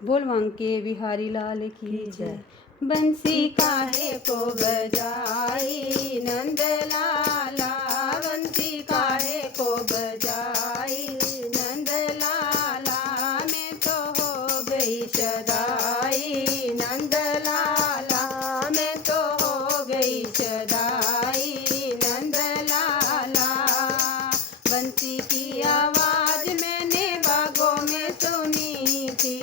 बोल बांके बिहारी लाल की जय। बंसी काहे को बजाई नंद लाला, बंसी काहे को बजाई नंद लाला, मैं तो हो गई सदाई नंद लाला, मैं तो हो गई सदाई नंद लाला। बंसी की आवाज मैंने बागों में सुनी थी,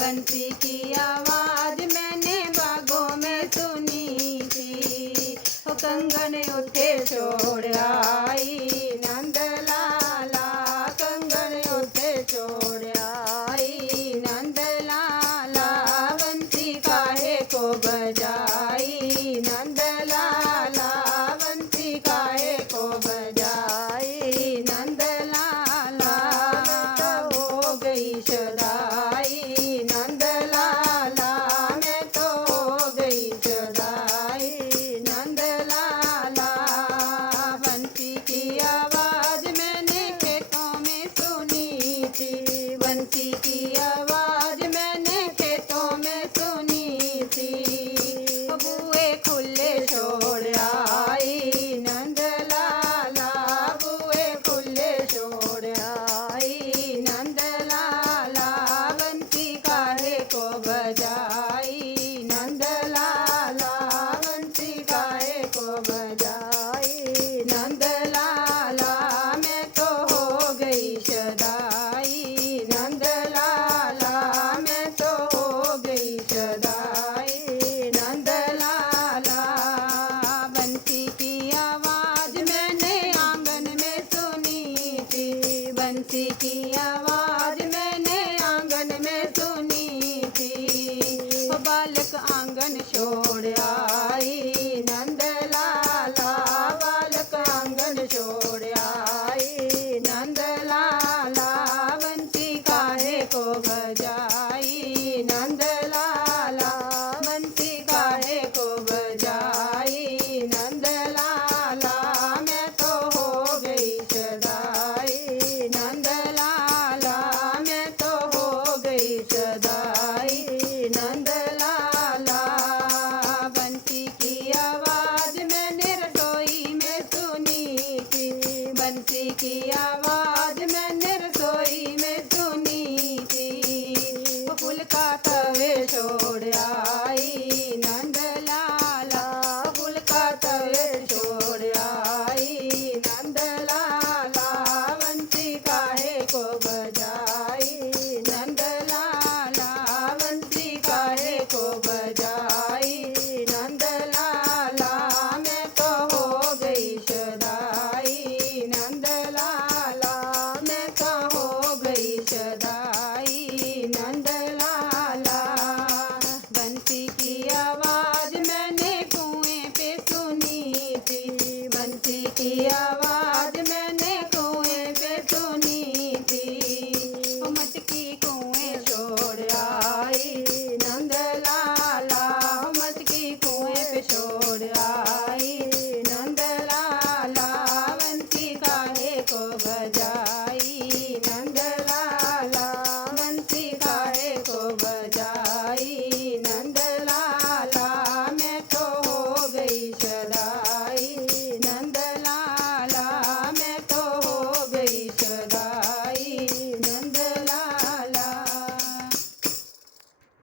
बंसी की आवाज मैंने बागों में सुनी थी। ओ कंगन उठे छोड़ आई नंद लाला, कंगन उठे छोड़ आई नंद लाला, बंसी काहे को बजाई नंद लाला, बंसी काहे को बजाई नंद लाला, हो गई सदाई नंद लाला, मैं तो हो गई सदाई नंद लाला। बंसी की आवाज मैंने खेतों में सुनी थी, बंसी की आवाज मैंने खेतों में सुनी थी। बुए खुले छोड़ आई नंद लाला, बुए खुले छोड़ आई नंद लाला, बंसी काहे को बजाई नंद लाला, बंसी काहे को बजाई नंद लाला, मैं तो हो गई सदाई नंद लाला, मैं तो हो गई सदाई नंद लाला। बंसी की आवाज मैंने आंगन में सुनी थी, बंसी की आवाज मैंने आंगन में सुनी थी। ओ बालक आंगन छोड़ आई नंद लाला, बालक आंगन छोड़ आई नंद लाला, बंसी काहे को बजाई नंद लाला, बंसी काहे को बजाई नंद लाला, मैं तो हो गई सदाई नंद लाला, मैं तो हो गई सदाई नंद लाला। बंसी की आवाज मैंने रसोई में सुनी थी, बंसी की आवाज मैंने रसोई में सुनी थी। फूल का तवे छोड़